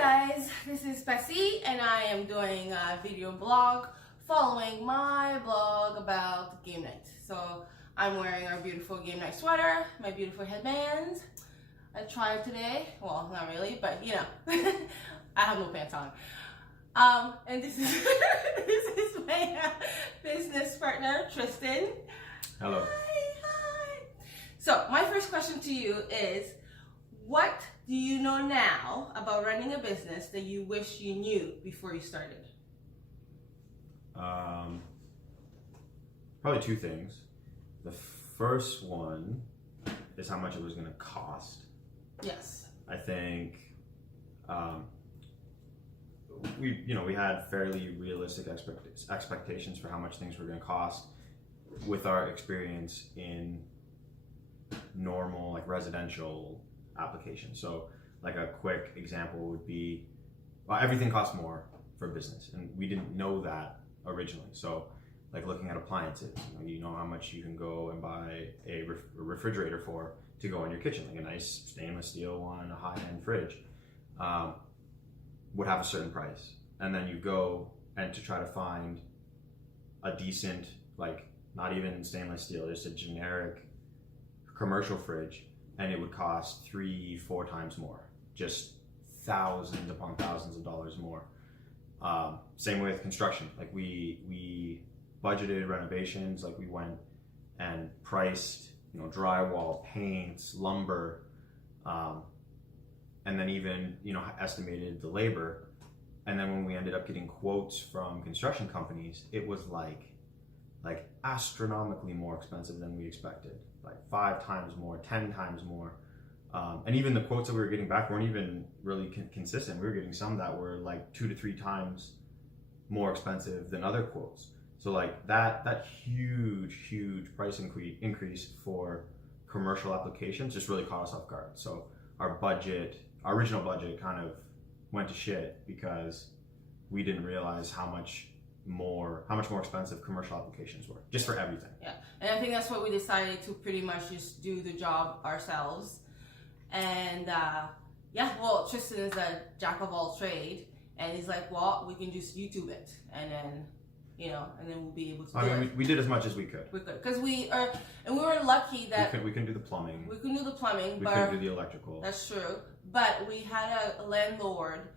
Hi guys, this is Bessie and I am doing a video blog following my blog about game night. So I'm wearing our beautiful game night sweater, my beautiful headbands. I tried today, well not really, but you know, I have no pants on. And this is this is my business partner, Tristan. Hello. Hi. So my first question to you is, what do you know now about running a business that you wish you knew before you started? Probably two things. The first one is how much it was going to cost. Yes. I think we had fairly realistic expectations for how much things were going to cost with our experience in normal residential applications. So like a quick example would be, everything costs more for business, and we didn't know that originally. So like looking at appliances, you know how much you can go and buy a refrigerator for to go in your kitchen, like a nice stainless steel one, a high-end fridge, would have a certain price. And then you go and to try to find a decent, not even stainless steel, just a generic commercial fridge, and it would cost 3-4 times more, just thousands upon thousands of dollars more. Same with construction. Like we budgeted renovations, like we went and priced, drywall, paints, lumber, and then even, estimated the labor. And then when we ended up getting quotes from construction companies, it was like astronomically more expensive than we expected, like 5 times more, 10 times more. And even the quotes that we were getting back weren't even really consistent. We were getting some that were like 2 to 3 times more expensive than other quotes. So like that huge price increase for commercial applications just really caught us off guard. So our original budget kind of went to shit because we didn't realize how much more expensive commercial applications were, just for everything. Yeah, and I think that's what we decided to pretty much just do the job ourselves. And well, Tristan is a jack of all trade, and he's like, well, we can just YouTube it, and then we'll be able to do it. We did as much as we could. We could, because we were lucky that we can do the plumbing. We can do the plumbing. We couldn't do the electrical. That's true, but we had a landlord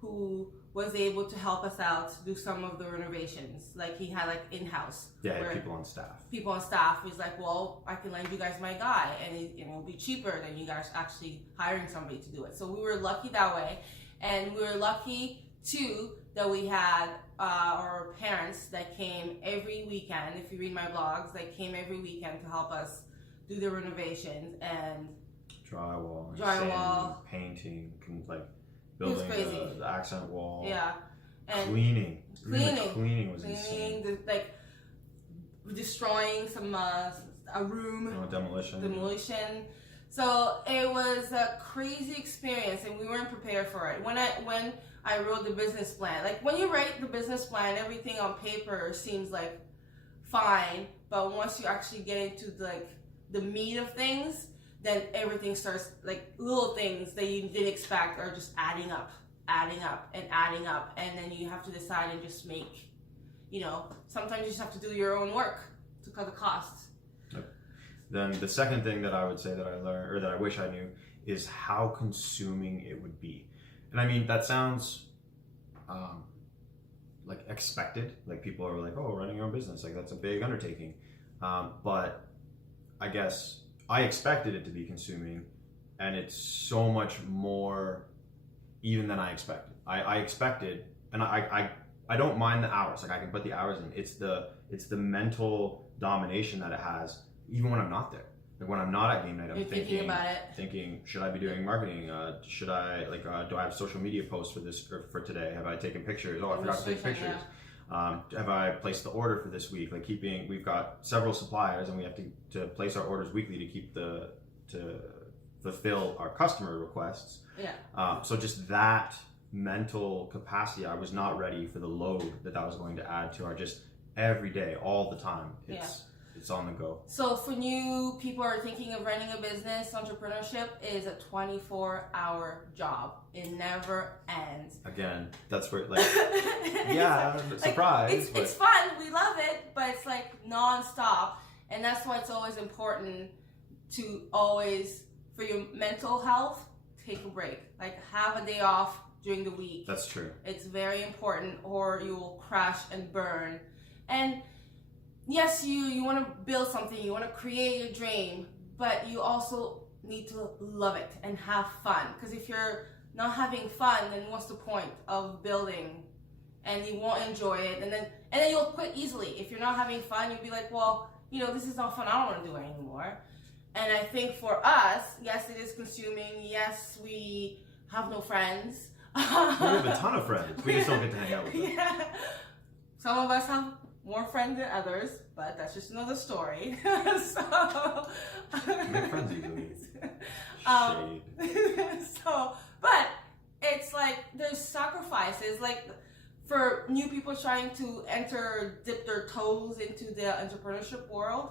who was able to help us out do some of the renovations. Like he had in-house. Yeah, people on staff. He's like, well, I can lend you guys my guy, and it'll be cheaper than you guys actually hiring somebody to do it. So we were lucky that way, and we were lucky too that we had our parents that came every weekend. If you read my blogs, they came every weekend to help us do the renovations and drywall, sanding, painting, building the accent wall. Yeah. And cleaning. Cleaning was insane. Destroying some a room. Demolition. So it was a crazy experience, and we weren't prepared for it. When I wrote the business plan, when you write the business plan, everything on paper seems like fine, but once you actually get into the meat of things, then everything starts, little things that you didn't expect are just adding up, and then you have to decide and just make, sometimes you just have to do your own work to cut the costs. Yep. Then the second thing that I would say that I learned, or that I wish I knew, is how consuming it would be. And I mean, that sounds expected. People are like, oh, running your own business, that's a big undertaking. But I guess I expected it to be consuming, and it's so much more even than I expected. I expected, and I don't mind the hours. I can put the hours in. It's the mental domination that it has, even when I'm not there. When I'm not at game night, I'm thinking about it. Thinking, should I be doing marketing? Should I do I have social media posts for this or for today? Have I taken pictures? Oh, I forgot to take pictures. Yeah. Have I placed the order for this week? We've got several suppliers, and we have to place our orders weekly to fulfill our customer requests. Yeah. So just that mental capacity, I was not ready for the load that was going to add to our just every day, all the time. It's on the go. So for new people who are thinking of running a business, entrepreneurship is a 24-hour job. It never ends. Again, that's where like yeah, surprise. It's fun. We love it, but it's like non-stop, and that's why it's always important to always, for your mental health, take a break. Like have a day off during the week. That's true. It's very important, or you will crash and burn. And yes, you want to build something, you want to create your dream, but you also need to love it and have fun. Because if you're not having fun, then what's the point of building? And you won't enjoy it, and then you'll quit easily. If you're not having fun, you'll be like, well, this is not fun. I don't want to do it anymore. And I think for us, yes, it is consuming. Yes, we have no friends. We have a ton of friends. We just don't get to hang out with them. Yeah. Some of us have more friends than others, but that's just another story. So make friends easily. Shade. But it's like there's sacrifices. Like for new people trying to dip their toes into the entrepreneurship world,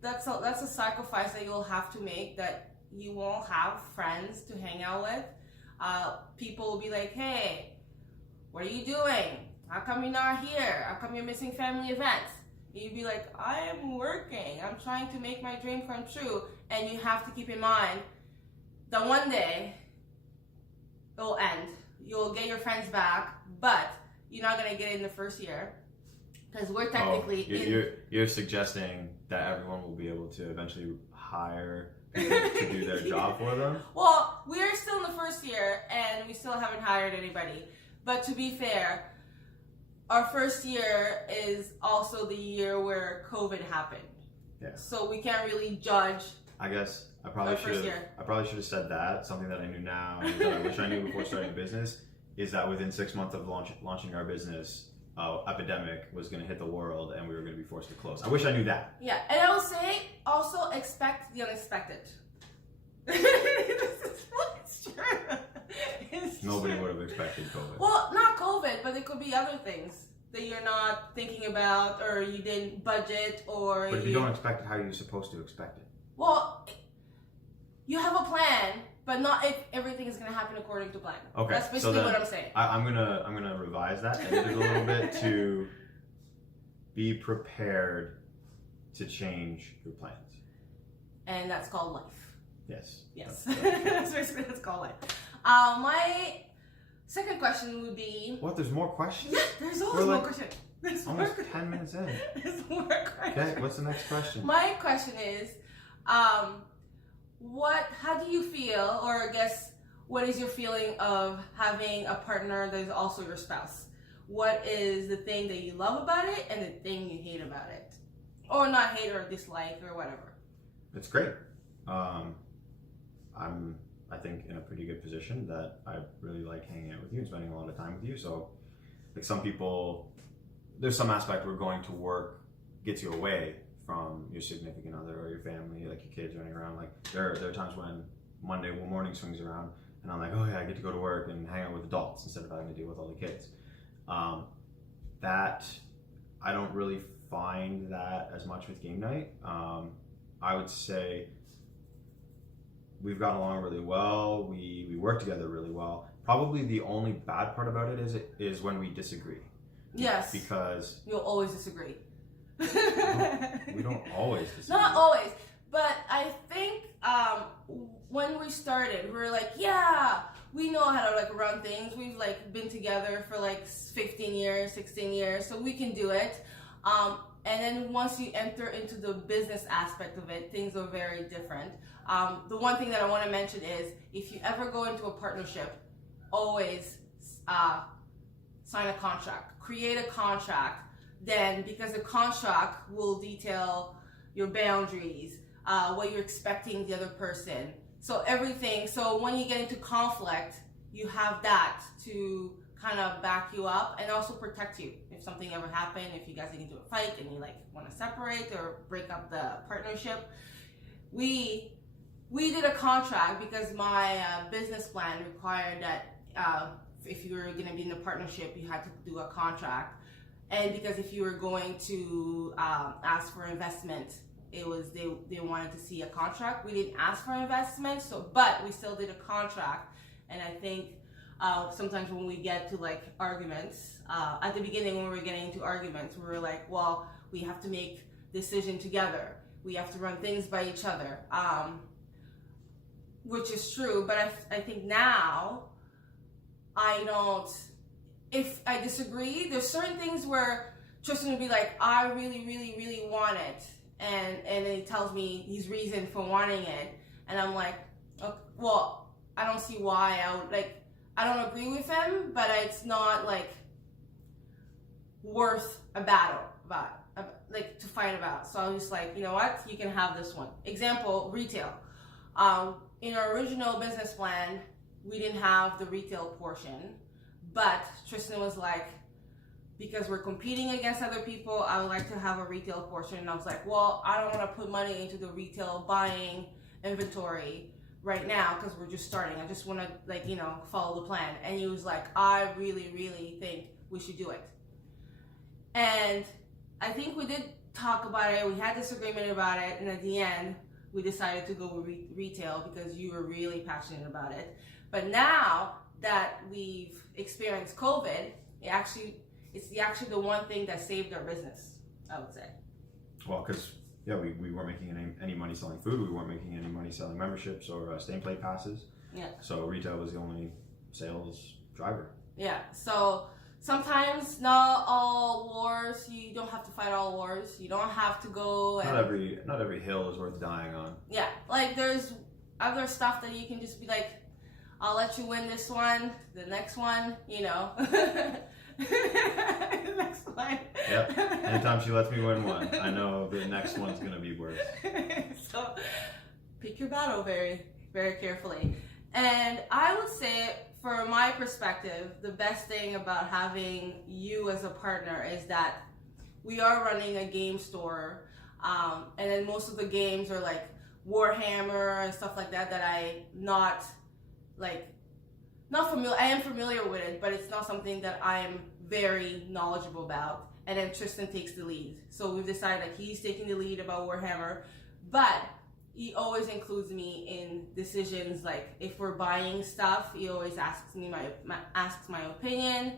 that's a sacrifice that you'll have to make. That you won't have friends to hang out with. People will be like, hey, what are you doing? How come you're not here? How come you're missing family events? And you'd be like, I am working. I'm trying to make my dream come true. And you have to keep in mind that one day it'll end. You'll get your friends back, but you're not going to get it in the first year. Because we're technically you're suggesting that everyone will be able to eventually hire people to do their job for them? Well, we're still in the first year and we still haven't hired anybody. But to be fair, our first year is also the year where COVID happened. Yeah. So we can't really judge. I guess I probably should have said that. Something that I knew now that I wish I knew before starting a business is that within 6 months of launching our business, epidemic was going to hit the world and we were going to be forced to close. I wish I knew that. Yeah, and I will say also expect the unexpected. It's true. Nobody would have expected COVID. Well, not COVID, but it could be other things that you're not thinking about, or you didn't budget, or. But if you don't expect it, how are you supposed to expect it? Well, you have a plan, but not if everything is going to happen according to plan. Okay, that's basically what I'm saying. I'm gonna revise that edit it a little bit to be prepared to change your plans. And that's called life. Yes. Yes. That's basically what it's called life. My second question would be... What? There's more questions? Yeah, there's always more questions. There's almost 10 minutes in. There's more questions. Okay, what's the next question? My question is, how do you feel, or I guess, what is your feeling of having a partner that is also your spouse? What is the thing that you love about it and the thing you hate about it? Or not hate or dislike or whatever. It's great. I'm, I think, in a pretty good position that I really like hanging out with you and spending a lot of time with you. So, like some people, there's some aspect where going to work gets you away from your significant other or your family, like your kids running around. Like there are times when Monday morning swings around and I'm like, oh yeah, I get to go to work and hang out with adults instead of having to deal with all the kids. That I don't really find that as much with game night. I would say we've gotten along really well. We work together really well. Probably the only bad part about it is when we disagree. Yes. Because you'll always disagree. We don't always disagree. Not always, but I think when we started, we were like, yeah, we know how to like run things. We've like been together for like 15 years, 16 years, so we can do it. And then once you enter into the business aspect of it, things are very different. The one thing that I want to mention is if you ever go into a partnership, always sign a contract, create a contract. Then, because the contract will detail your boundaries, what you're expecting the other person. So everything, so when you get into conflict, you have that to kind of back you up and also protect you. If something ever happened, if you guys get into a fight and you like want to separate or break up the partnership, we did a contract because my business plan required that if you were going to be in a partnership, you had to do a contract. And because if you were going to ask for investment, it was they wanted to see a contract. We didn't ask for investment, but we still did a contract. And I think sometimes when we get to like arguments, at the beginning when we were getting into arguments, we were like, well, we have to make decision together. We have to run things by each other, which is true. But I think now I don't. If I disagree, there's certain things where Tristan would be like, I really, really, really want it. And then he tells me his reason for wanting it. And I'm like, okay, well, I don't see why I would, like, I don't agree with him, but it's not, like, worth a battle about, like, to fight about. So I was just like, you know what? You can have this one. Example, retail. In our original business plan, we didn't have the retail portion. But Tristan was like, because we're competing against other people, I would like to have a retail portion. And I was like, well, I don't want to put money into the retail buying inventory right now because we're just starting. I just want to, like, you know, follow the plan. And he was like, I really, really think we should do it. And I think we did talk about it. We had disagreement about it. And at the end, we decided to go with retail because you were really passionate about it. But now that we've experienced COVID, it's actually the one thing that saved our business, I would say. Well, because we weren't making any money selling food. We weren't making any money selling memberships or stay and play passes. Yeah. So retail was the only sales driver. Yeah. So sometimes not all wars. You don't have to fight all wars. You don't have to go. And, not every hill is worth dying on. Yeah. Like there's other stuff that you can just be like, I'll let you win this one, the next one, you know. The next one. Yep. Anytime she lets me win one, I know the next one's going to be worse. So pick your battle very, very carefully. And I would say, from my perspective, the best thing about having you as a partner is that we are running a game store. And then most of the games are like Warhammer and stuff like that I not familiar. I am familiar with it, but it's not something that I'm very knowledgeable about. And then Tristan takes the lead. So we've decided that he's taking the lead about Warhammer, but he always includes me in decisions. Like if we're buying stuff, he always asks me my opinion.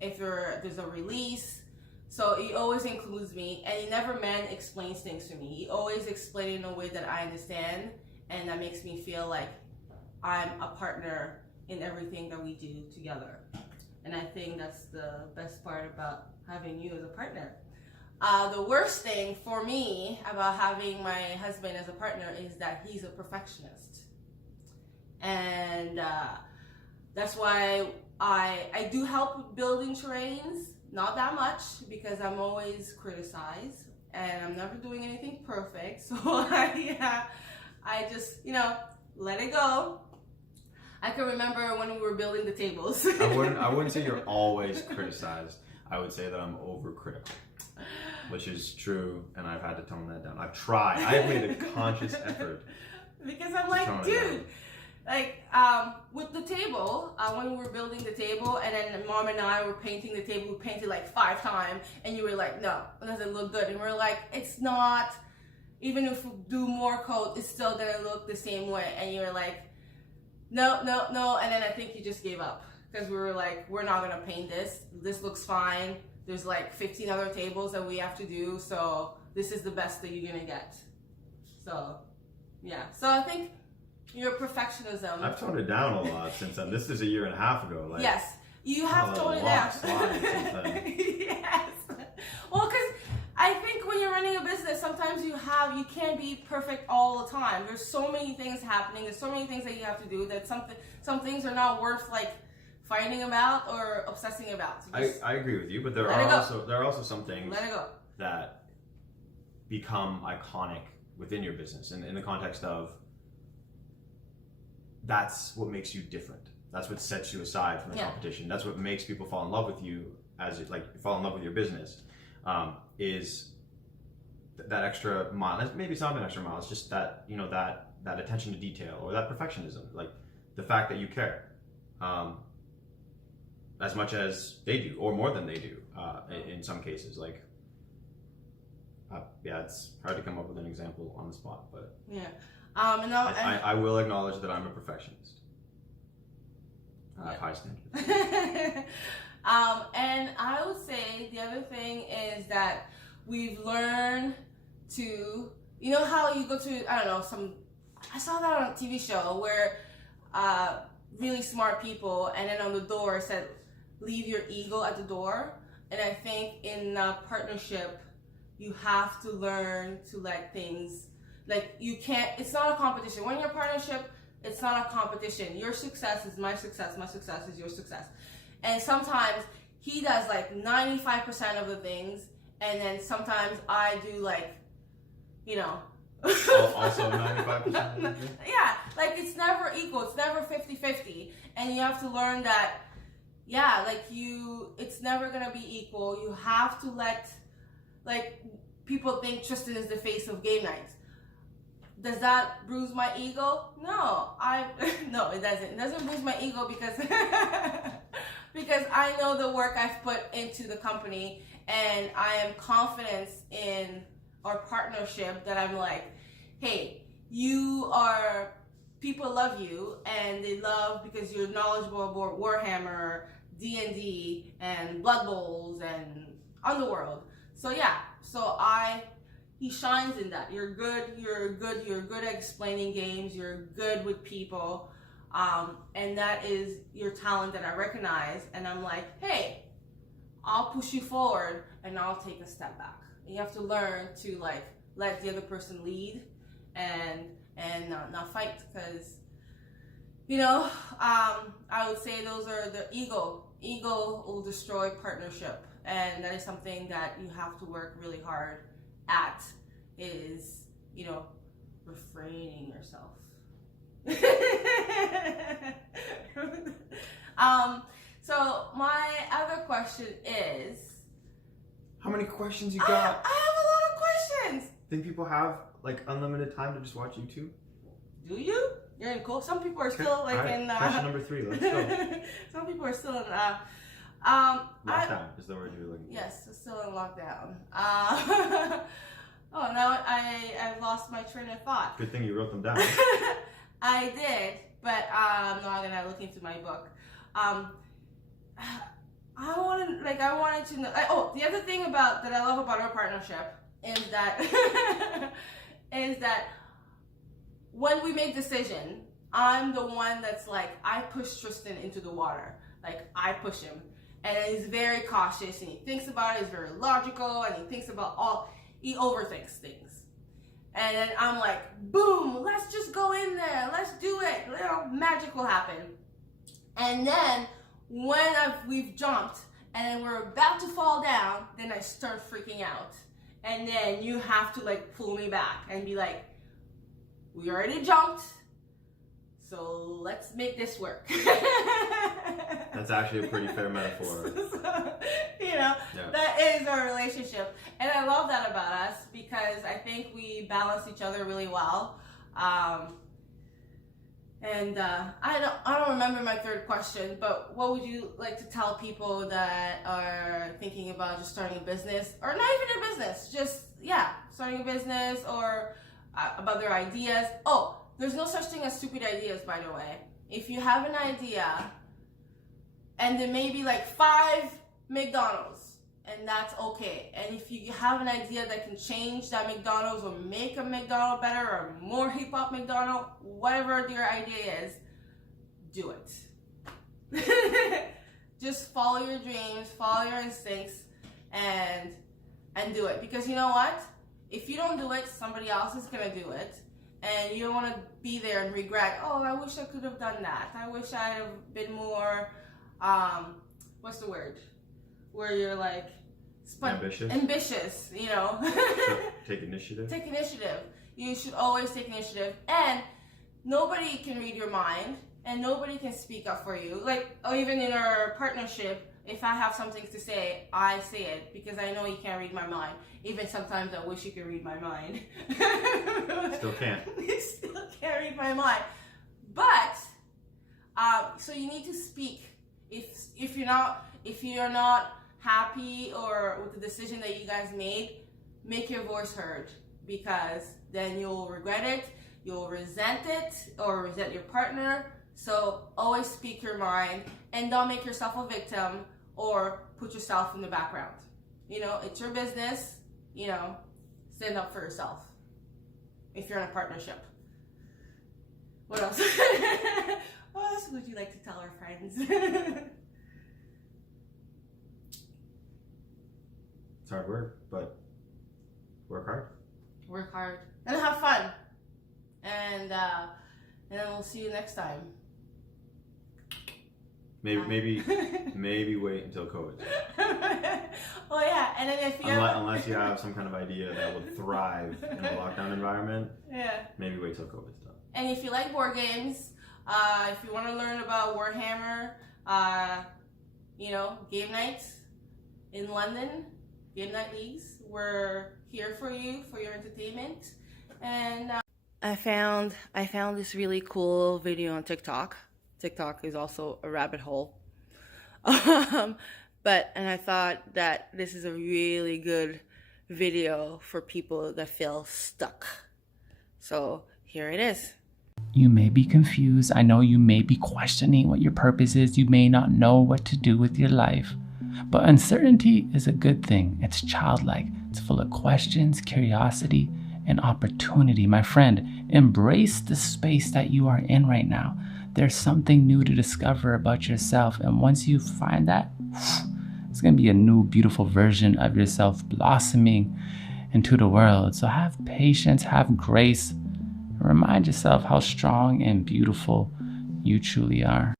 If there's a release, so he always includes me, and he never explains things to me. He always explains in a way that I understand, and that makes me feel like I'm a partner in everything that we do together. And I think that's the best part about having you as a partner. The worst thing for me about having my husband as a partner is that he's a perfectionist. And that's why I do help building terrains, not that much, because I'm always criticized and I'm never doing anything perfect. So I just, let it go. I can remember when we were building the tables. I wouldn't say you're always criticized. I would say that I'm overcritical, which is true, and I've had to tone that down. I've tried. I've made a conscious effort. Because I'm like, dude, with the table, when we were building the table, and then Mom and I were painting the table, we painted like 5 times, and you were like, no, it doesn't look good. And we're like, it's not, even if we do more coat, it's still gonna look the same way. And you were like, no. And then I think you just gave up. Because we were like, we're not gonna paint this. This looks fine. There's like 15 other tables that we have to do, so this is the best that you're gonna get. So, yeah. So I think your perfectionism. I've toned it down a lot since then. This is a year and a half ago. Yes, you have toned it down. Yes. Well, because I think when you're running a business, sometimes you can't be perfect all the time. There's so many things happening. There's so many things that you have to do that some things are not worth fighting about or obsessing about. So I agree with you, but there are also some things that become iconic within your business, and in the context of that's what makes you different. That's what sets you aside from the competition. That's what makes people fall in love with you fall in love with your business. Is that extra mile? Maybe it's not an extra mile. It's just that that attention to detail or that perfectionism, like the fact that you care. as much as they do, or more than they do, in some cases. Like, yeah, it's hard to come up with an example on the spot, but yeah. I will acknowledge that I'm a perfectionist. I have high standards. And I would say the other thing is that we've learned to, you know how you go to, I don't know, I saw that on a TV show where really smart people, and then on the door it said, leave your ego at the door. And I think in a partnership, you have to learn to let things, like you can't, it's not a competition. When you're a partnership, it's not a competition. Your success is my success is your success. And sometimes he does like 95% of the things, and then sometimes I do like, you know. Also 95%? Yeah, like it's never equal. It's never 50-50. And you have to learn that, yeah, like it's never going to be equal. You have to let, like, people think Tristan is the face of game nights. Does that bruise my ego? No, no, it doesn't. It doesn't bruise my ego because because I know the work I've put into the company, and I am confident in our partnership that I'm like, hey, people love you, and they love because you're knowledgeable about Warhammer, D&D, and Blood Bowls, and Underworld. So yeah, he shines in that. You're good at explaining games, you're good with people, and that is your talent that I recognize, and I'm like, hey, I'll push you forward and I'll take a step back. And you have to learn to like let the other person lead and not fight, because I would say those are the ego will destroy partnership, and that is something that you have to work really hard at, is refraining yourself. So my other question is, how many questions you got? I have a lot of questions. Think people have like unlimited time to just watch YouTube? Do you? You're in cool. Some people are still like in question number 3, let's go. Some people are still in lockdown is the word you're looking for. Yes, it's still in lockdown. Oh, now I've lost my train of thought. Good thing you wrote them down. I did, but I'm not gonna look into my book. I wanted to know. The other thing that I love about our partnership is that when we make decision, I'm the one that's like, I push Tristan into the water. Like, I push him, and he's very cautious, and he thinks about it. He's very logical, and he thinks about he overthinks things. And then I'm like, boom, let's just go in there. Let's do it. Magic will happen. And then when we've jumped and then we're about to fall down, then I start freaking out. And then you have to like pull me back and be like, we already jumped, so let's make this work. That's actually a pretty fair metaphor. Yeah. That is our relationship. And I love that about us, because I think we balance each other really well. I don't remember my third question, but what would you like to tell people that are thinking about just starting a business, or not even a business, just starting a business, or about their ideas? Oh, there's no such thing as stupid ideas, by the way. If you have an idea, and there may be like 5 McDonald's, and that's okay. And if you have an idea that can change that McDonald's, or make a McDonald's better, or more hip-hop McDonald's, whatever your idea is, do it. Just follow your dreams, follow your instincts, and do it. Because you know what? If you don't do it, somebody else is gonna do it. And you don't want to be there and regret, oh, I wish I could have done that. I wish I had been more, what's the word? Where you're like, ambitious, Take initiative. Take initiative. You should always take initiative. And nobody can read your mind, and nobody can speak up for you. Like, or even in our partnership, if I have something to say, I say it, because I know you can't read my mind. Even sometimes I wish you could read my mind. Still can't. You still can't read my mind. But, so you need to speak. If you're not happy or with the decision that you guys made, make your voice heard, because then you'll regret it, you'll resent it, or resent your partner. So always speak your mind, and don't make yourself a victim or put yourself in the background. You know, it's your business. You know, stand up for yourself if you're in a partnership. What else? What else would you like to tell our friends? It's hard work, but work hard. Work hard and have fun, and then we'll see you next time. Maybe wait until COVID. Oh yeah, and then if you unless you have some kind of idea that would thrive in a lockdown environment, yeah, maybe wait till COVID's done. and if you like board games, if you want to learn about Warhammer, you know, game nights in London, game night leagues, we're here for you for your entertainment. And I found this really cool video on TikTok. TikTok is also a rabbit hole. And I thought that this is a really good video for people that feel stuck. So here it is. You may be confused. I know you may be questioning what your purpose is. You may not know what to do with your life. But uncertainty is a good thing. It's childlike. It's full of questions, curiosity, and opportunity. My friend, embrace the space that you are in right now. There's something new to discover about yourself. And once you find that, it's going to be a new, beautiful version of yourself blossoming into the world. So have patience, have grace, and remind yourself how strong and beautiful you truly are.